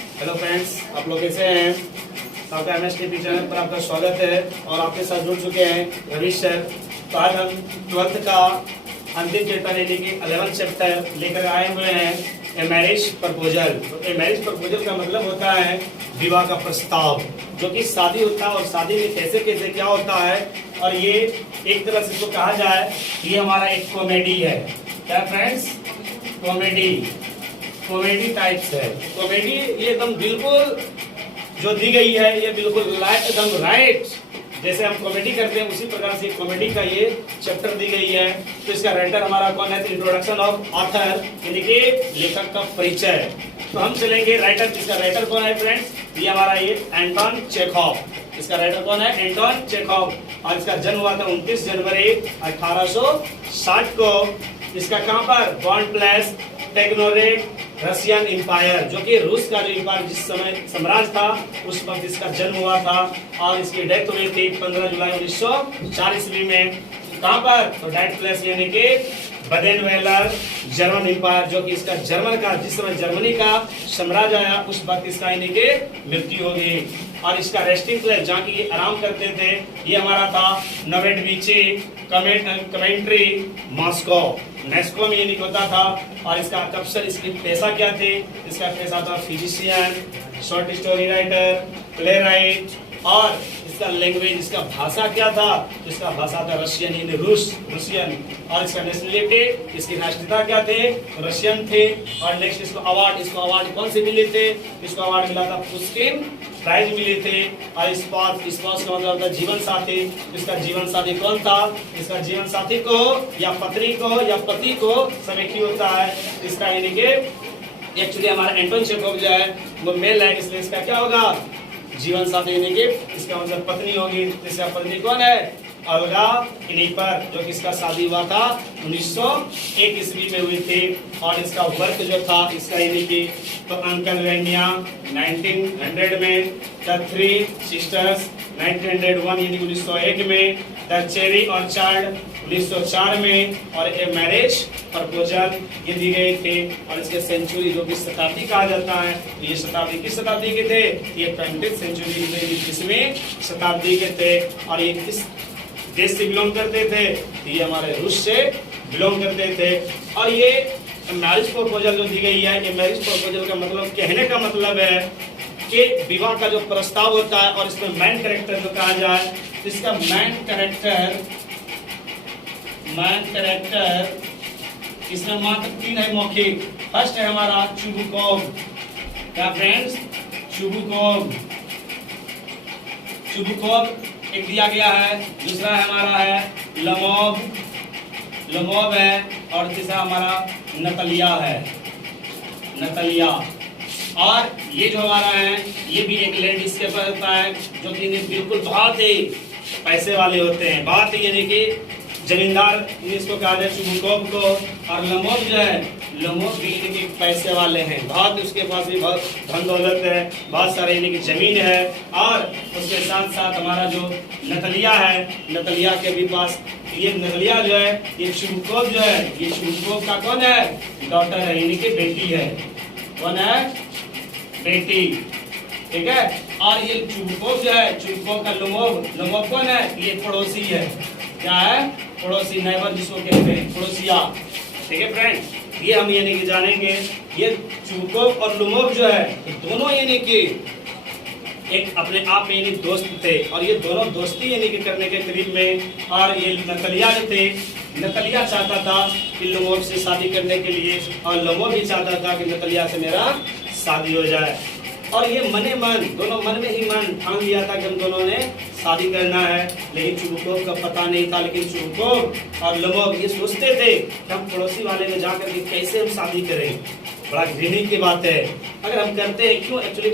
Hello friends, आप लोग कैसे हैं? आपका एमएसटीपी चैनल पर आपका स्वागत है और आपके साथ जुड़ चुके हैं रवि सर। तो आज हम 12th का अंतिम चैप्टर यानी कि 11th चैप्टर लेकर आए हुए हैं, ए मैरिज प्रपोजल। तो ए मैरिज प्रपोजल का मतलब होता है विवाह का प्रस्ताव, जो कि शादी होता है और शादी में कैसे कैसे क्या होता है। और ये एक तरह से इसको कहा जाए, ये हमारा एक कॉमेडी है। क्या फ्रेंड्स? कॉमेडी टाइप्स है। कॉमेडी ये एकदम बिल्कुल जो दी गई है, ये बिल्कुल एकदम राइट जैसे हम कॉमेडी करते हैं उसी प्रकार से कॉमेडी का ये चैप्टर दी गई है। तो इसका राइटर हमारा कौन है? इंट्रोडक्शन ऑफ ऑथर, यानी कि लेखक का परिचय। तो हम चलेंगे राइटर। इसका राइटर कौन है फ्रेंड्स? ये हमारा ये एंटोन चेखोव। इसका राइटर कौन है? Anton Chekhov. और इसका जन्म हुआ था 29 जनवरी 1860 को। इसका कहां पर? बॉन प्लेस, टेग्नोरेट, रशियन इंपायर, जो कि रूस का जो इंपायर जिस समय साम्राज्य था उस वक्त इसका जन्म हुआ था। और इसकी डेथ हुई थी 15 जुलाई 1904 ईस्वी में। कहां पर? तो डेथ प्लेस यानी कि बदेनवेलर जर्मन इंपायर, जो कि इसका जर्मन का जिस समय जर्मनी का साम्राज्य आया उस वक्त इसका यानी कि मृत्यु हो गई। और इसका रेस्टिंग प्लेस जहाँ की ये आराम करते थे, ये हमारा था नोवेडविची कमेंट्री मॉस्को, नेस्को में ये होता था। और इसका अक्सर इसकी पेशा क्या थे? इसका पेशा था physician, short story writer, play right. और इसका लैंग्वेज, इसका भाषा क्या था? इसका भाषा था रशियन, यानी रूसियन। और इसका नेशनलिटी, इसकी राष्ट्रीयता क्या थे? रशियन थे। और नेक्स्ट इसको अवार्ड कौन से मिले थे? इसको अवार्ड मिला था पुस्किन प्राइज मिले थे। और स्पाउस का मतलब था जीवन साथी। इसका जीवन साथी कौन था? इसका जीवन साथी को या पत्नी को या पति को सब एक ही होता है। इसका यानी कि एक्चुअली हमारा एंटोन चेखोव जो है वो मेल है, इसलिए इसका क्या होगा? जीवन साथी यानी कि इसका मतलब पत्नी होगी। इसका पत्नी कौन है? ओल्गा किनीपर, जो कि इसका शादी हुआ था 1901 ईस्वी में हुई थी। और इसका वर्क जो था इसका यानी कि तो अंकल वेनिया 1900 में, द थ्री सिस्टर्स 1901 यानी 1901 में, द चेरी ऑर्चार्ड 1904 में, और ए मैरिज प्रपोजल ये दी गई थे। और इसके सेंचुरी जो कि शताब्दी कहा जाता है, ये शताब्दी किस शताब्दी के थे? ये 20th सेंचुरी में 20वीं शताब्दी के थे। और ये किस देश से बिलोंग करते थे? ये हमारे रूस से बिलोंग करते थे। और ये मैरिज प्रपोजल जो दी गई है, ये मैरिज प्रपोजल का मतलब कहने का मतलब है कि विवाह का जो प्रस्ताव होता है और इसमें मैन कैरेक्टर जो कहा जाए, इसका मैन कैरेक्टर इसमें मात्र 3 है मौखिक। फर्स्ट है हमारा चुबुकोव। क्या फ्रेंड्स? चुबुकोव एक दिया गया है। दूसरा है हमारा है लमोव है। और तीसरा हमारा नतलिया है, नतलिया। और ये जो हमारा है ये भी एक लेडीज के पास होता है, जो कि बिल्कुल बहुत ही पैसे वाले होते हैं, बहुत ही यानी कि जमींदार इसको कहा जाए चुबुकोव को। और लमोव जो है, लमोव भी यानी कि पैसे वाले हैं, बहुत उसके पास भी बहुत धन दौलत है, बहुत सारे यानी कि जमीन है। और उसके साथ साथ हमारा जो नतलिया है, नतलिया के भी पास ये नतलिया जो है, ये चुबुकोव जो है, ये चुबुकोव का कौन है? डॉटर है, यानी कि बेटी है। कौन है? बेटी, ठीक है। और ये चुबुकोव जो है, चुबुकोव का लमोव कौन है? ये पड़ोसी है। क्या है? पड़ोसी, नेबर जिसको कहते हैं, पड़ोसिया। ठीक है फ्रेंड, ये हम यानी कि जानेंगे। ये चुबुकोव और लमोव जो है दोनों यानी कि एक अपने आप में यानी दोस्त थे। और ये दोनों दोस्ती यानी कि करने के करीब में। और ये नतलिया जो थे, नतलिया चाहता था कि लमोव से शादी करने के लिए, और लमोव भी चाहता था कि नतलिया से मेरा शादी हो जाए। और ये मने मन, दोनों मन में ही मन ठान लिया था कि हम दोनों ने शादी करना है। लेकिन चुबुकोव का पता नहीं था। लेकिन चुबुकोव और लमोव ये सोचते थे कि हम पड़ोसी वाले में जाकर के कैसे हम शादी करें। बड़ा घृणा की बात है, अगर हम करते हैं क्यों? एक्चुअली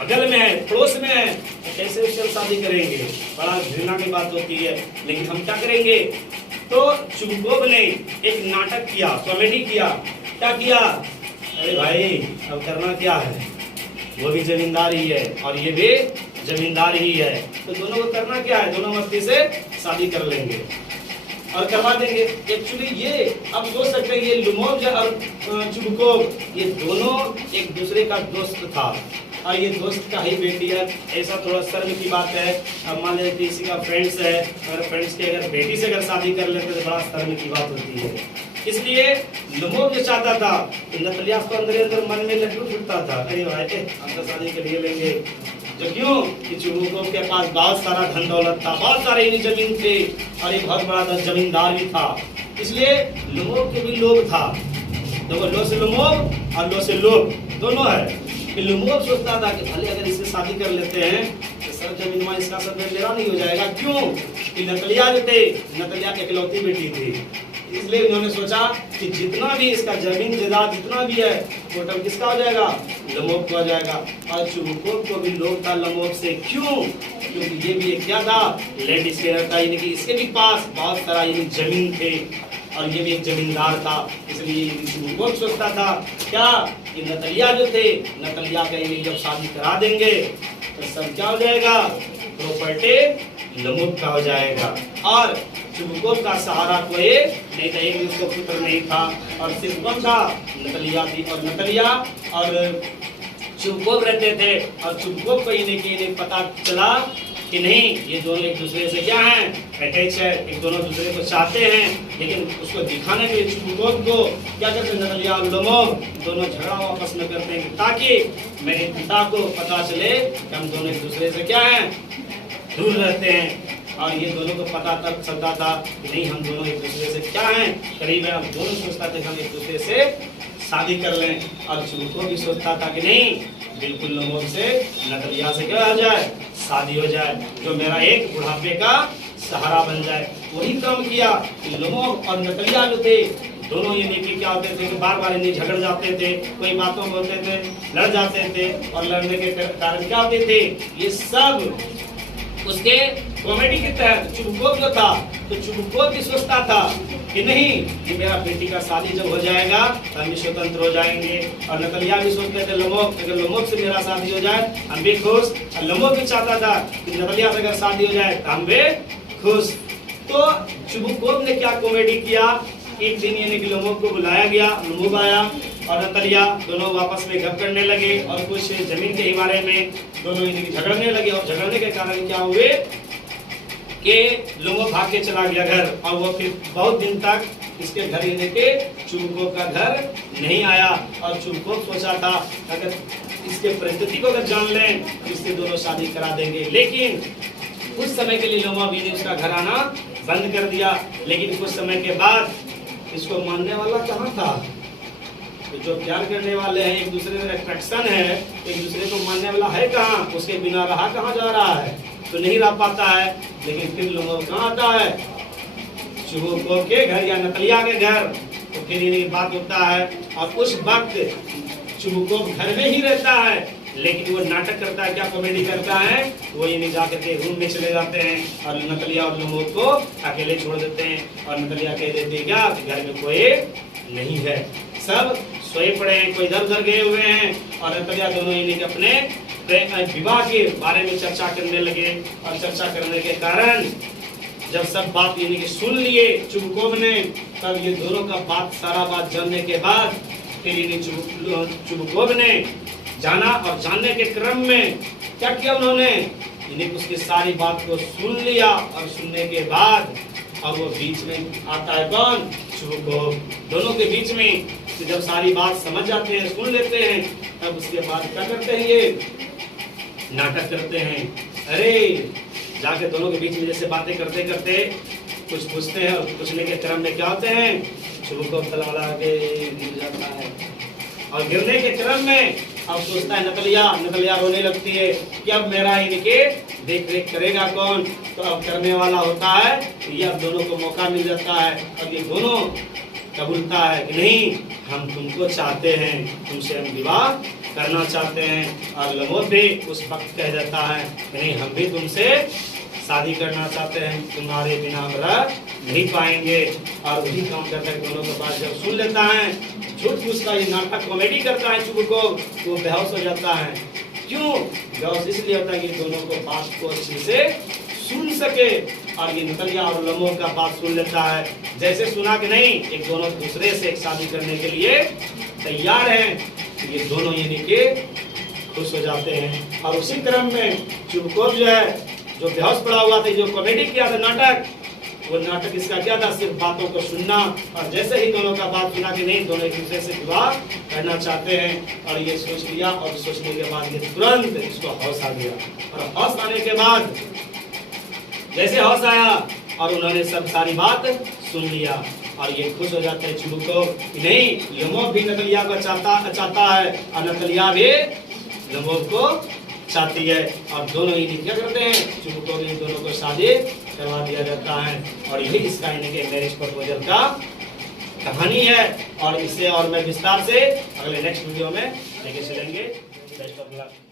बगल में है, पड़ोस में है, तो कैसे उससे हम शादी करेंगे? बड़ा घृणा की बात होती है। लेकिन हम क्या करेंगे? तो चुबुकोव ने एक नाटक किया, कॉमेडी किया। क्या किया? अरे भाई अब करना क्या है, वो भी जमींदार ही है और ये भी जमींदार ही है, तो दोनों को करना क्या है? दोनों मस्ती से शादी कर लेंगे। और करवा देंगे। एक्चुअली ये आप सोच सकते हैं, ये लुमोव और चुबुकोव ये दोनों एक दूसरे का दोस्त था और ये दोस्त का ही बेटी है। ऐसा थोड़ा शर्म की बात है। अब मान लीजिए किसी का फ्रेंड्स है, अगर फ्रेंड्स की अगर बेटी से अगर शादी कर लेते तो बड़ा शर्म की बात होती है। इसलिए लुमोव जो चाहता था तो नतलिया को अंदर अंदर मन में लड्डू फूटता था, अरे भाई हम तो शादी के लिए लेंगे। तो क्यों कि चुबुकोव के पास बहुत सारा धन दौलत था, बहुत सारे जमीन थे और एक बहुत बड़ा जमींदार भी था। इसलिए लुमोव के भी लोभ था। देखो, लो से लुमोव और लो से लोभ दोनों है। लुमोव सोचता था कि भले अगर इससे शादी कर लेते हैं तो सब जमीन में इसका सब मेरा नहीं हो जाएगा। क्यों कि नतलिया जो थे, नतलिया इकलौती बेटी थी, इसलिए उन्होंने सोचा कि जितना भी इसका जमीन जायदाद जितना भी है टोटल किसका हो जाएगा, लुमोव का हो जाएगा। और चुबुकोव को भी लोभ था लुमोव से। क्यों? क्योंकि ये भी एक क्या था, लैंड स्केलर था, यानी कि इसके भी पास बहुत सारा यानी जमीन थे और ये भी एक जमींदार था। इसलिए चुबुकोव सोचता था क्या कि नतलिया जो थे, नतलिया का यानी जब शादी करा देंगे तो सब क्या हो जाएगा, प्रॉपर्टी लुमोव का हो जाएगा। और चुबुकोव का सहारा कोई नहीं था, एक उसको पुत्र नहीं था और सिर्फ कौन था, नतलिया थी। और नतलिया और चुबुकोव रहते थे और चुबुकोव को इन्हें पता चला कि नहीं, ये दोनों एक दूसरे से क्या हैं, अटैच है, एक दोनों दूसरे को चाहते हैं। लेकिन उसको दिखाने के लिए चुबुकोव को क्या करते हैं, नतलिया और लुमोव दोनों झगड़ा आपस में करते हैं ताकि मेरे पिता को पता चले कि हम दोनों एक दूसरे से क्या हैं, दूर रहते हैं। और ये दोनों को पता तब चलता था कि नहीं, हम दोनों एक दूसरे से क्या हैं, करीब है। हम दोनों सोचता थे कि हम एक दूसरे से शादी कर लें। और चुबुकोव भी सोचता था कि नहीं, बिल्कुल लुमोव से, नतलिया से क्या हो जाए, शादी हो जाए, जो मेरा एक बुढ़ापे का सहारा बन जाए। वही काम किया कि लुमोव और नतलिया जो थे दोनों ये नेकी क्या होते थे कि बार बार इन्हें झगड़ जाते थे, कोई बातों में होते थे, लड़ जाते थे। और लड़ने के कारण क्या होते थे, ये सब उसके कॉमेडी के तहत चुबुकोव जो था, तो चुबुकोव भी सोचता था कि नहीं, ये मेरा बेटी का शादी जब हो जाएगा तो हम भी स्वतंत्र हो जाएंगे। और नतलिया भी सोचते थे लुमोव, अगर लुमोव से मेरा शादी हो जाए हम भी खुश। और लुमोव भी चाहता था कि नतलिया से अगर शादी हो जाए तो हम भी खुश। तो चुबुकोव ने क्या कॉमेडी किया, एक दिन यानी कि लुमोव को बुलाया गया, लुमोव आया और नतलिया दोनों आपस में गप करने लगे और कुछ जमीन के बारे में दोनों झगड़ने लगे। और झगड़ने के कारण क्या हुए कि लुमोव भाग के चला गया घर और वो फिर बहुत दिन तक इसके घर यानी के चुबुकोव का घर नहीं आया। और चुबुकोव सोचा था अगर इसके परिस्थिति को अगर जान लें तो इससे दोनों शादी करा देंगे। लेकिन कुछ समय के लिए लुमोव ने उसका घर आना बंद कर दिया। लेकिन कुछ समय के बाद इसको मानने वाला कहाँ था, तो जो प्यार करने वाले हैं, एक दूसरे में अट्रैक्शन है, एक दूसरे को मानने वाला है कहाँ, उसके बिना रहा कहाँ जा रहा है, तो नहीं रह पाता है। लेकिन फिर लुमोव कहाँ आता है, चुबुकोव के घर या नतलिया के घर, तो फिर ये बात होता है। और उस वक्त चुबुकोव घर में ही रहता है, लेकिन वो नाटक करता है, क्या कॉमेडी करता है, वो ये नहीं जाकर के रूम में चले जाते हैं और नतलिया और लुमोव को अकेले छोड़ देते हैं। और नतलिया कह देती है क्या, घर में कोई नहीं है, सब सोए पड़े हैं, कोई इधर उधर गए हुए हैं। और नतलिया दोनों ये अपने विवाह के बारे में चर्चा करने लगे। और चर्चा करने के कारण जब सब बात यानी कि सुन लिए चुबुकोव ने, तब ये दोनों का बात सारा बात जानने के बाद फिर चुबुकोव ने जाना। और जानने के क्रम में क्या किया उन्होंने, इन्हें उसकी सारी बात को सुन लिया। और सुनने के बाद अब वो बीच में आता है कौन, चुबुकोव। दोनों के बीच में जब सारी बात समझ जाते हैं, सुन लेते हैं, तब उसके बाद क्या करते हैं, ये नाटक करते हैं। अरे जाके दोनों के बीच में जैसे बातें करते करते कुछ पूछते हैं और पूछने के क्रम में क्या होते हैं, चुबुकोव तलवाला के गिर जाता है। और गिरने के क्रम में अब सोचता है नतलिया रोने लगती है कि अब मेरा इनके देख रेख करेगा कौन, तो अब करने वाला होता है। ये अब दोनों को मौका मिल जाता है और ये दोनों कबूलता है कि नहीं, हम तुमको चाहते हैं, तुमसे हम विवाह करना चाहते हैं। और लुमोव भी उस वक्त कह देता है कि नहीं, हम भी तुमसे शादी करना चाहते हैं, तुम्हारे बिना हम रह नहीं पाएंगे। और वही काम करता है, दोनों के पास जब सुन लेता है, झूठ फूस का ये नाटक कॉमेडी करता है चुबुकोव, वो बेहोश हो जाता है। क्यों बेहोश? इसलिए होता है कि दोनों को बात को अच्छे से सुन सके। और ये नतलिया और लम्बो का बात सुन लेता है। जैसे सुना कि नहीं एक दोनों दूसरे से एक शादी करने के लिए तैयार हैं, ये दोनों यानी कि खुश हो जाते हैं। और उसी क्रम में चुपकोप जो है, जो बेहोश पड़ा हुआ था, जो कॉमेडी किया था नाटक, वो नाटक इसका क्या था, सिर्फ बातों को सुनना। और जैसे ही दोनों का बात सुना कि नहीं दोनों एक दूसरे से विवाह करना चाहते हैं, और ये सोच लिया, और सोचने के बाद ये तुरंत इसको होश आ गया। और होश आने के बाद जैसे होश आया और उन्होंने सब सारी बात सुन लिया, और ये खुश हो जाते हैं चुबुको कि नहीं लम्बो भी नतलिया को चाहता है, और नतलिया भी लम्बो को चाहती है। और दोनों ही क्या करते हैं, चुबुको भी दोनों को शादी करवा दिया जाता है। और यही इसका मैरिज प्रपोजल का कहानी है। और इसे और मैं विस्तार से अगले नेक्स्ट वीडियो में लेके चलेंगे। Best of luck.